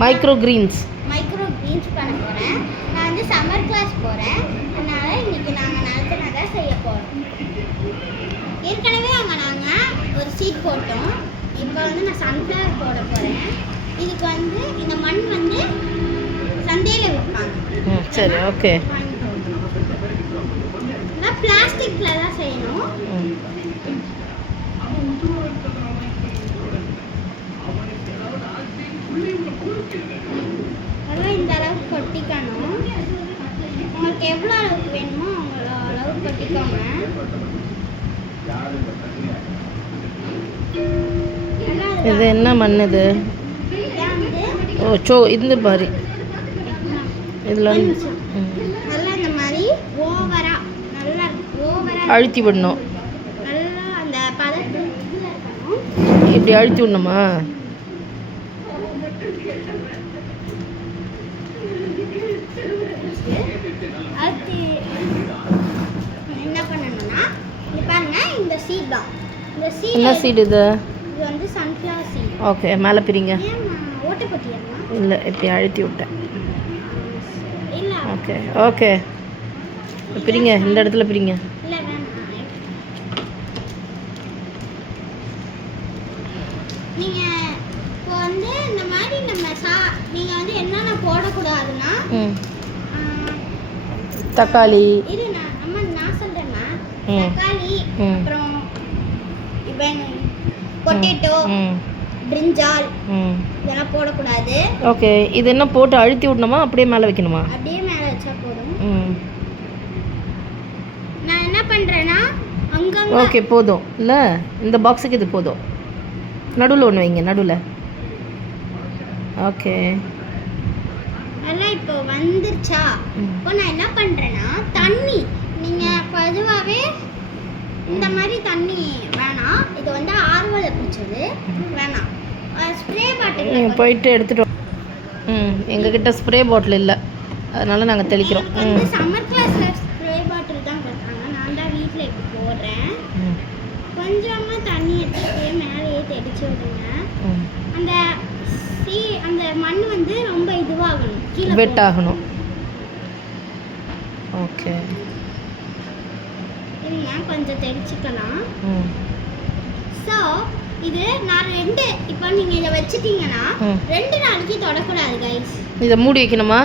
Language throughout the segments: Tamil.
மைக்ரோ கிரீன்ஸ் பண்ண போகிறேன். நான் வந்து சம்மர் கிளாஸ் போகிறேன். அதனால் இன்றைக்கி நாங்கள் நிலத்துல தான் செய்ய போகிறோம். ஏற்கனவே அங்கே நாங்கள் ஒரு சீட் போட்டோம். இப்போ வந்து நான் சன்ஃப்ளவர் போட போகிறேன். இதுக்கு வந்து இந்த மண் வந்து சந்தையில் விற்பாங்க. சரி, ஓகே. பிளாஸ்டிக்கில் தான் செய்யணும். அதெல்லாம் இந்த அளவுக்கு கொட்டிக்கணும். உங்களுக்கு எவ்வளோ அளவுக்கு வேணுமோ அவ்வளோ அளவுக்கு கொட்டிக்கோங்க. இது என்ன மண் இது? ஓ இந்த மாதிரி இதில் நல்லா இந்த மாதிரி ஓவரா நல்லா அழுத்தி விடணும். நல்லா அந்த பதத்தில் இப்படி அழுத்தி விடணுமா? அழுத்தி என்ன பண்ணணும்னா இது பாருங்க, இந்த சீட் தான். இந்த சீட் என்ன சீட் இது? இது வந்து சன்ஃப்ளவர் சீட். ஓகே, மேலே பிரிங்க. ஓட்டை பட்டியம்மா இல்லை, இப்படி அழுத்தி விட்டேன். இல்லை, ஓகே ஓகே, பிரிங்க. இந்த இடத்துல பிரிங்க. இல்லை வேணாம். நீங்கள் இப்போ வந்து இந்த மாதிரி நம்ம நீங்கள் வந்து என்னென்ன போடக்கூடாதுன்னா தக்காளி, இது நான் சொல்கிறேன்னா தக்காளி, அப்புறம் பொட்டேட்டோ, பிரிஞ்சால் இதெல்லாம் போடக்கூடாது. ஓகே, இது என்ன போட்டு அழுத்தி விடணுமா அப்படியே மேலே வைக்கணுமா? அப்படியே மேலே வச்சா போதும். நான் என்ன பண்ணுறேன்னா அங்கங்க ஓகே போதும். இல்லை, இந்த பாக்ஸுக்கு இது போதும். நடுவில் ஒன்று வைங்க, நடுவில். ஓகே, எல்லாம் இப்போ வந்துருச்சா? இப்போ நான் என்ன பண்ணுறேன்னா தண்ணி, நீங்கள் பொதுவாகவே இந்த மாதிரி தண்ணி வேணாம். இது வந்து ஆர்வலை பிடிச்சது வேணாம். ஸ்ப்ரே பாட்டில் போயிட்டு எடுத்துட்டோம். எங்ககிட்ட ஸ்ப்ரே பாட்டில் இல்லை, அதனால நாங்கள் தெளிக்கிறோம். சம்மர் கிளாஸில் ஸ்ப்ரே பாட்டில் தான் கொடுத்தாங்க. நான் தான் வீட்டில் இப்போ போடுறேன். கொஞ்சமாக தண்ணி எடுத்துட்டு மேலேயே தெளிச்சு விடுங்க. அந்த மண் வந்து ரொம்ப இதுவாகணும், கீழே வெட் ஆகணும். ஓகே, இருங்க கொஞ்சம் தெளிச்சுக்கலாம். ஸோ இது நான் இப்போ நீங்கள் இதை வச்சுட்டீங்கன்னா 2 நாளைக்கு தொடக்கூடாது கைஸ். இதை மூடி வைக்கணுமா?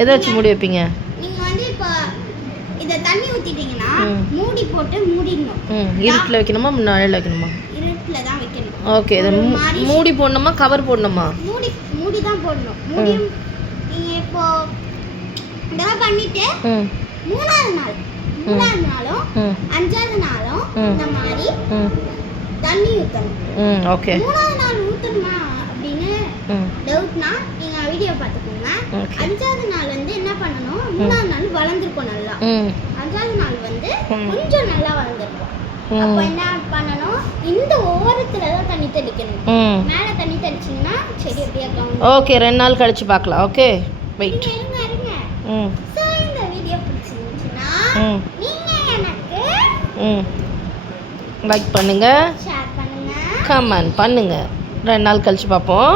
எதை வச்சு மூடி வைப்பீங்க? நீங்கள் வந்து இப்போ இதை தண்ணி ஊற்றிட்டீங்கன்னா மூடி போட்டு மூடிடணும். இருட்டில் வைக்கணுமா நிழல்ல வைக்கணுமா? இருட்டில் தான் வைக்கணும். ஓகே, இதை மூடி போடணுமா கவர் போடணுமா? மூடி தான் போடணும். மூடியும் நீங்கள் இப்போ இதெல்லாம் பண்ணிட்டு 3ஆவது நாளும் 5ஆவது நாளும் இந்த மாதிரி தண்ணி ஊற்றணும். ஓகே, 3ஆவது நாள் ஊற்றணுமா அப்படின்னு டவுட்னா நீங்கள் வீடியோ பார்த்துக்கோங்க. 5ஆவது நாள் வந்து என்ன பண்ணணும், 3ஆவது நாள் வளர்ந்துருக்கும் நல்லா. 5ஆவது நாள் வந்து கொஞ்சம் நல்லா வளர்ந்துருக்கும். அப்போ என்ன பண்ணணும், இந்த ஓரத்துல தான் தண்ணி தெளிக்கணும். மேலே தண்ணி தெளிச்சிங்கன்னா செடி அப்படியே இருக்கும். ஓகே, 2 நாள் கழிச்சு பார்க்கலாம். Okay, wait. இருங்க. ஸோ இந்த வீடியோ பிடிச்சிருந்துச்சுன்னா நீங்கள் எனக்கு லைக் பண்ணுங்க, ஷேர் பண்ணுங்க, கமெண்ட் பண்ணுங்க. 2 நாள் கழிச்சு பார்ப்போம்.